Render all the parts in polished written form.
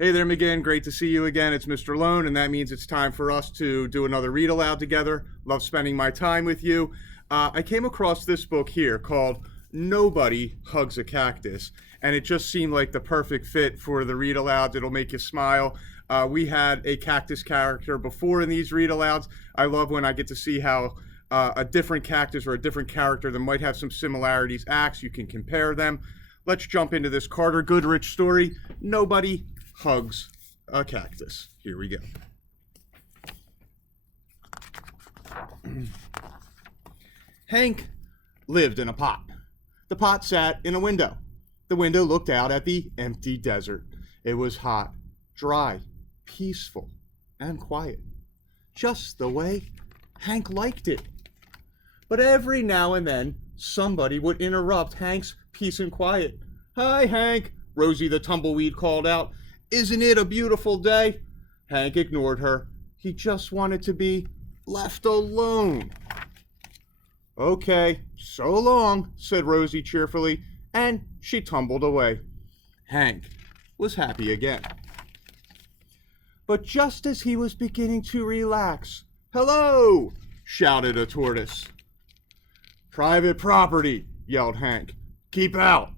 Hey there, McGinn. Great to see you again. It's Mr. Lohn, and that means it's time for us to do another read aloud together. Love spending my time with you. I came across this book here called Nobody Hugs a Cactus, and it just seemed like the perfect fit for the read alouds. It'll make you smile. We had a cactus character before in these read alouds. I love when I get to see how a different cactus or a different character that might have some similarities acts. You can compare them. Let's jump into this Carter Goodrich story. Nobody hugs a cactus. Here we go. Hank lived in a pot. The pot sat in a window. The window looked out at the empty desert. It was hot, dry, peaceful, and quiet. Just the way Hank liked it. But every now and then, somebody would interrupt Hank's peace and quiet. "Hi, Hank," Rosie the tumbleweed called out. "Isn't it a beautiful day?" Hank ignored her. He just wanted to be left alone. "Okay, so long," said Rosie cheerfully, and she tumbled away. Hank was happy again. But just as he was beginning to relax, "Hello!" shouted a tortoise. "Private property," yelled Hank. "Keep out."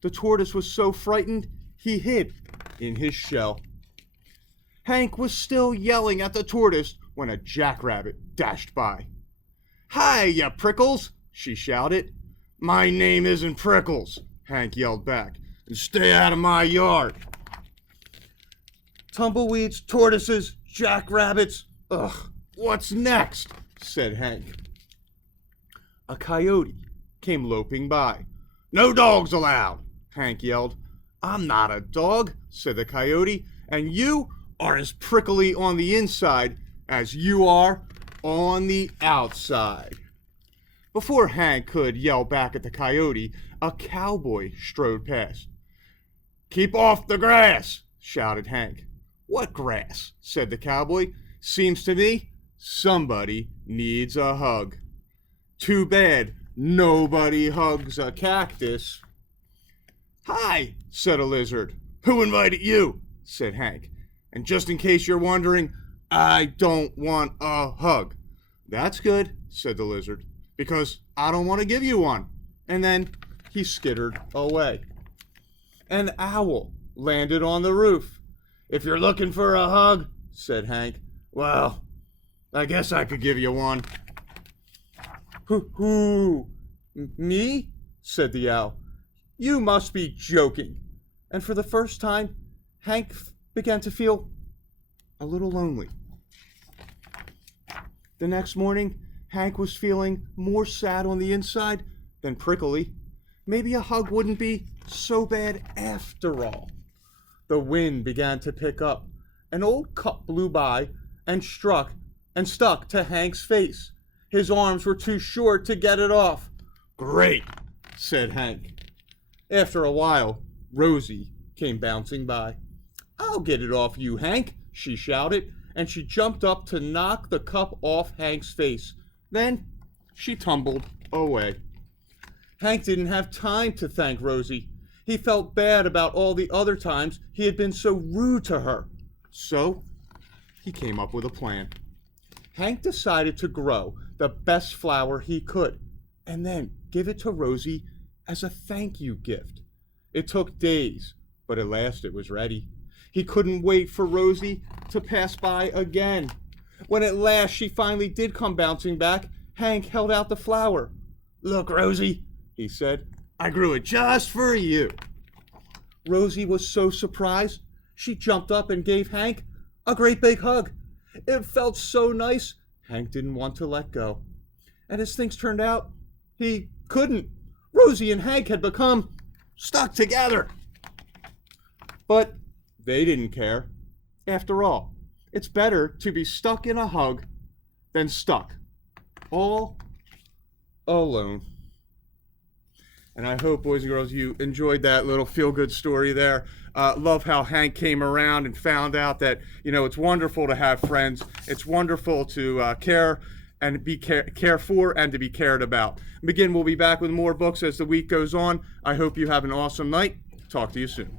The tortoise was so frightened, he hid in his shell. Hank was still yelling at the tortoise when a jackrabbit dashed by. "Hi, ya Prickles," she shouted. "My name isn't Prickles," Hank yelled back, "and stay out of my yard." "Tumbleweeds, tortoises, jackrabbits. Ugh, what's next?" said Hank. A coyote came loping by. "No dogs allowed," Hank yelled. "I'm not a dog," said the coyote, "and you are as prickly on the inside as you are on the outside." Before Hank could yell back at the coyote, a cowboy strode past. "Keep off the grass," shouted Hank. "What grass?" said the cowboy. "Seems to me somebody needs a hug." "Too bad nobody hugs a cactus." "Hi," said a lizard. "Who invited you?" said Hank. "And just in case you're wondering, I don't want a hug." "That's good," said the lizard, "because I don't want to give you one." And then he skittered away. An owl landed on the roof. "If you're looking for a hug," said Hank, "well, I guess I could give you one." "Who? Me?" said the owl. "You must be joking." And for the first time, Hank began to feel a little lonely. The next morning, Hank was feeling more sad on the inside than prickly. Maybe a hug wouldn't be so bad after all. The wind began to pick up. An old cup blew by and stuck to Hank's face. His arms were too short to get it off. "Great," said Hank. After a while, Rosie came bouncing by. "I'll get it off you, Hank," she shouted, and she jumped up to knock the cup off Hank's face. Then she tumbled away. Hank didn't have time to thank Rosie. He felt bad about all the other times he had been so rude to her. So he came up with a plan. Hank decided to grow the best flower he could and then give it to Rosie as a thank you gift. It took days, but at last it was ready. He couldn't wait for Rosie to pass by again. When at last she finally did come bouncing back, Hank held out the flower. "Look, Rosie," he said, "I grew it just for you." Rosie was so surprised, she jumped up and gave Hank a great big hug. It felt so nice, Hank didn't want to let go. And as things turned out, he couldn't. Rosie and Hank had become stuck together. But they didn't care. After all, it's better to be stuck in a hug than stuck all alone. And I hope, boys and girls, you enjoyed that little feel-good story there. Love how Hank came around and found out that, it's wonderful to have friends. It's wonderful to care and care for and to be cared about. Again, we'll be back with more books as the week goes on. I hope you have an awesome night. Talk to you soon.